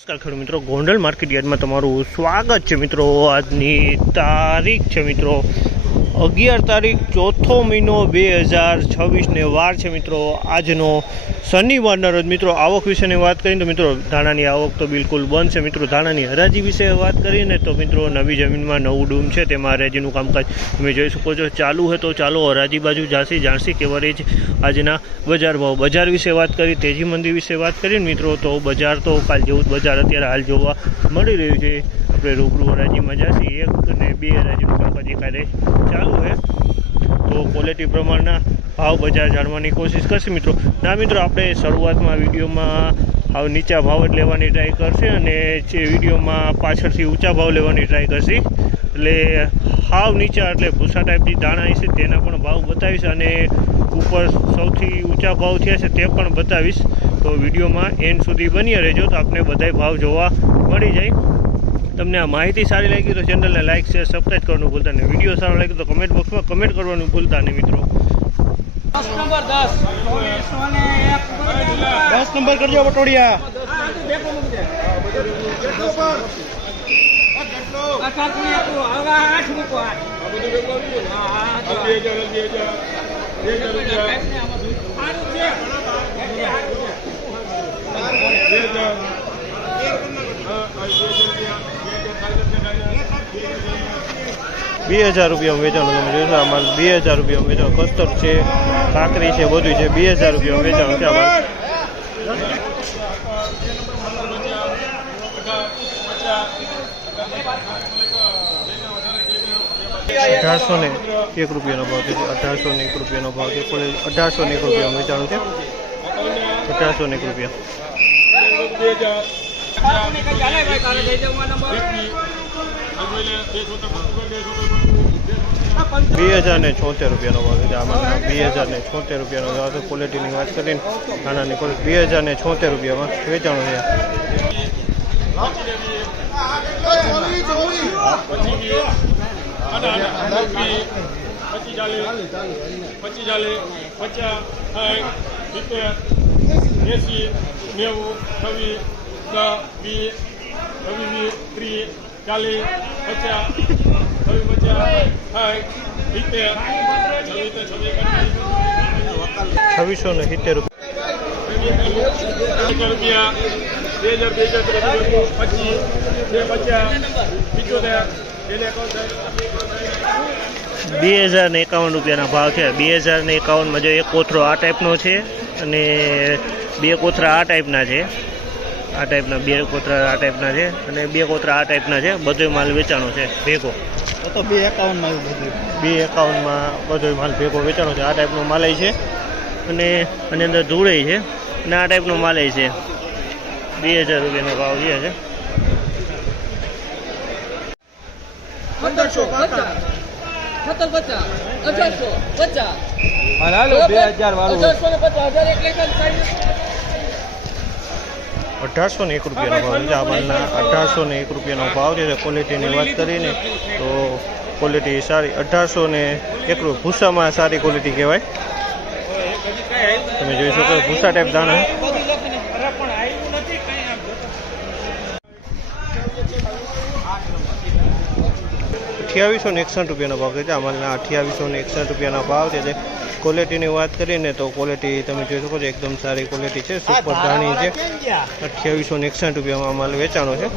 નમસ્કાર ખેડૂત મિત્રો, ગોંડલ માર્કેટ યાર્ડમાં તમારું સ્વાગત છે મિત્રો। આજની તારીખ છે મિત્રો 11 તારીખ ચોથો મહિનો 2026 ને વાર છે મિત્રો આજનો શનિવારના રોજ। મિત્રો આવક વિશેની વાત કરીએ તો મિત્રો ધાણાની આવક તો બિલકુલ બંધ છે મિત્રો। ધાણાની હરાજી વિશે વાત કરીએ તો મિત્રો નવી જમીનમાં નવું ડૂમ છે, તેમાં હરાજીનું કામકાજ તમે જોઈ શકો છો ચાલુ છે। તો ચાલો હરાજી બાજુ જાણસી કેવા રહી છે આજના બજાર ભાવ। બજાર વિશે વાત કરી, તેજી મંદી વિશે વાત કરીએ મિત્રો તો બજાર તો કાલ જેવું જ બજાર અત્યારે હાલ જોવા મળી રહ્યું છે। આપણે રૂબરૂ હરાજીમાં જાસી 1 અને 2 હરાજીનું કામકાજ એકાદે ચાલુ છે, તો ક્વોલિટી પ્રમાણના ભાવ બજાર જાણવાની કોશિશ કરશે મિત્રો। ના મિત્રો આપણે શરૂઆતમાં વિડીયોમાં હાવ નીચા ભાવ જ લેવાની ટ્રાય કરશે અને વિડીયોમાં પાછળથી ઊંચા ભાવ લેવાની ટ્રાય કરશે। એટલે હાવ નીચા એટલે ભૂસા ટાઈપની દાણા છે તેના પણ ભાવ બતાવીશ અને ઉપર સૌથી ઊંચા ભાવ થયા છે તે પણ બતાવીશ। તો વિડીયોમાં એન્ડ સુધી બન્યા રહેજો તો આપણે બધાય ભાવ જોવા મળી જાય। તમને આ માહિતી સારી લાગી તો ચેનલને લાઇક શેર સબસ્ક્રાઈબ કરવાનું ભૂલતા નહીં। વિડીયો સારો લાગે તો કમેન્ટ બોક્સમાં કમેન્ટ કરવાનું ભૂલતા નહીં મિત્રો। 10 નંબર કરજો બટોડિયા। ₹2000 વેચાણ તમે જોશો। અમારે ₹2000 વેચાણ કસ્તર છે, કાકરી છે, બધું છે। ₹2000 વેચાણ છે અમારે। 1801 રૂપિયાનો ભાવ છે। 1801 રૂપિયાનો ભાવ છે। 1801 રૂપિયા વેચાણ છે। 1801 રૂપિયા। 2076 રૂપિયાનો ભાવ છે આમાં। 2076 રૂપિયાનો ભાવ છે। ક્વોલિટીની વાત કરીને નાનાની ક્વોલિટી 2076 રૂપિયામાં વેચાણ છે। ₹2051 રૂપિયાના ભાવ છે। 2051માં જો એક કોથળો આ ટાઈપનો છે અને 2 કોથળા આ ટાઈપના છે। આ ટાઈપના 2 કોથળા આ ટાઈપના છે અને 2 કોથળા આ ટાઈપના છે। બધો માલ વેચાણો છે ભેગો। તો 251માં 251માં બધો માલ ભેગો વેચાણો છે। આ ટાઈપનો માલ છે અને આની અંદર ધૂળે છે અને આ ટાઈપનો માલ છે। 2000 રૂપિયાનો ભાવ જે છે। 1801 રૂપિયાનો ભાવ છે આ માલના। 1801 રૂપિયાનો ભાવ છે। ક્વોલિટીની વાત કરીને તો ક્વોલિટી સારી। 1801 ભૂસામાં સારી ક્વોલિટી કહેવાય। તમે જોઈ શકો ભૂસા ટાઈપ દાણા। 2861 રૂપિયાનો ભાવ છે આ માલના। 2861 રૂપિયાના ભાવ છે। ક્વોલિટીની વાત કરીને તો ક્વોલિટી તમે જોઈ શકો છો એકદમ સારી ક્વોલિટી છે, સુપર દાણી છે। 2861 રૂપિયામાં માલ વેચાણો છે।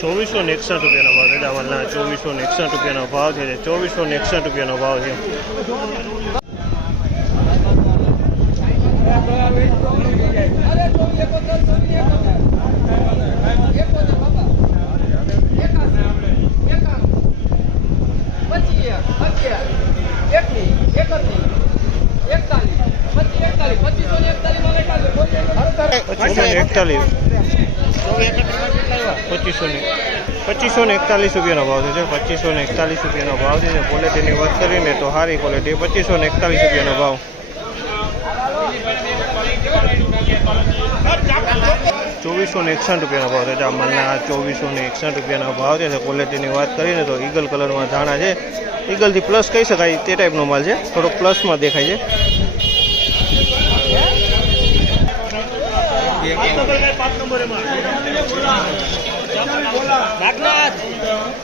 ₹2461 રૂપિયાનો ભાવ છે આમાં। 2461 રૂપિયાનો ભાવ છે। 2461 રૂપિયાનો ભાવ છે। પચીસો ને 41 રૂપિયાનો ભાવ છે. 2541 રૂપિયાનો ભાવ છે. ક્વોલિટીની વાત કરીને તો સારી ક્વોલિટી 2541 રૂપિયાનો ભાવ. 2461 રૂપિયાનો ભાવ છે. આ માલના 2461 રૂપિયાનો ભાવ છે. ક્વોલિટીની વાત કરીને તો ઈગલ કલરમાં ધાણા છે. ઈગલથી પ્લસ કહી શકાય તે ટાઈપનો માલ છે. થોડોક પ્લસમાં દેખાય છે.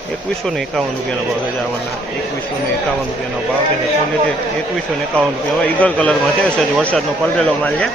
2151 રૂપિયાનો ભાવ છે. આ માલના 2151 રૂપિયાનો ભાવ છે. ક્વોલિટી 2151 રૂપિયા ઈગલ કલરમાં છે. સજ વરસાદનો પલરેલો માલ છે.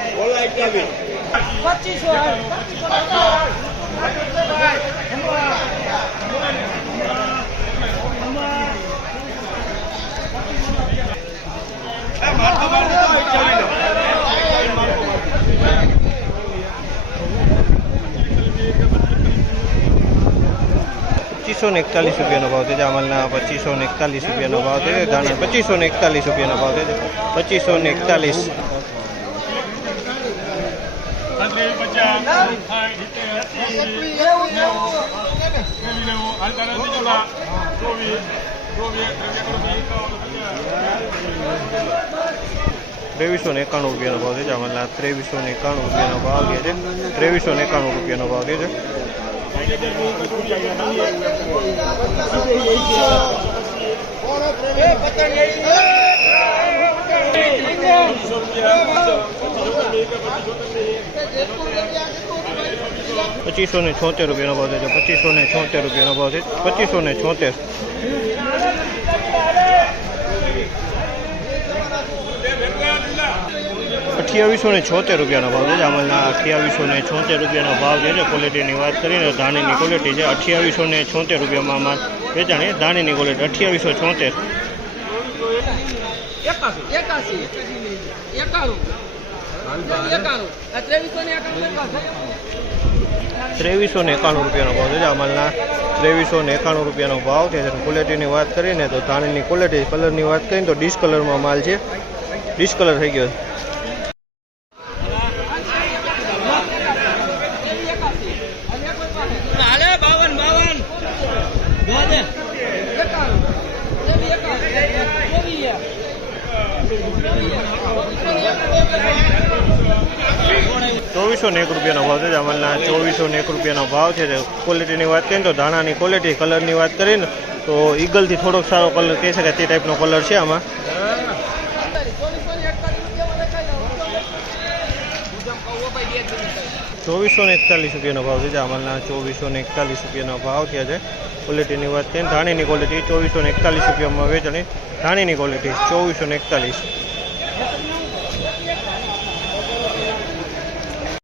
2541 રૂપિયાનો ભાવ છે. આ માલના 2541 રૂપિયાનો ભાવ છે. ધાણા 2541 રૂપિયાનો ભાવ છે. 2541. ₹2391 રૂપિયાનો ભાવ છે. આમાં ₹2391 રૂપિયાનો ભાવ છે. ₹2391 રૂપિયાનો ભાવ છે. ₹2576 રૂપિયાનો ભાવ છે. 2576 રૂપિયાનો ભાવ છે. 2576. ₹2876 રૂપિયાનો ભાવ છે. આમલના ₹2876 રૂપિયાનો ભાવ છે. ક્વોલિટીની વાત કરીએ તો ધાણીની ક્વોલિટી છે. ₹2876 રૂપિયામાં માલ વેચાણી. ધાણીની ક્વોલિટી 2876. 2391 રૂપિયાનો ભાવ છે. આમલના 2391 રૂપિયાનો ભાવ છે. ક્વોલિટીની વાત કરીને તો ધાણીની ક્વોલિટી, કલરની વાત કરીને તો ડીશ કલરમાં માલ છે. ડીશ કલર થઈ ગયો છે. ₹2401 રૂપિયાનો ભાવ છે. અમલના ₹2401 રૂપિયાનો ભાવ છે. ક્વોલિટીની વાત કરીએ તો ધાણાની ક્વોલિટી, કલરની વાત કરીએ ને તો ઈગલથી થોડોક સારો કલર કહી શકાય તે ટાઈપનો કલર છે આમાં. ₹2441 રૂપિયાનો ભાવ છે. અમલના ₹2441 રૂપિયાનો ભાવ થયા છે. ક્વોલિટીની વાત કરીએ ધાણીની ક્વોલિટી 2441 રૂપિયામાં વેચાણી. ધાણીની ક્વોલિટી 2441.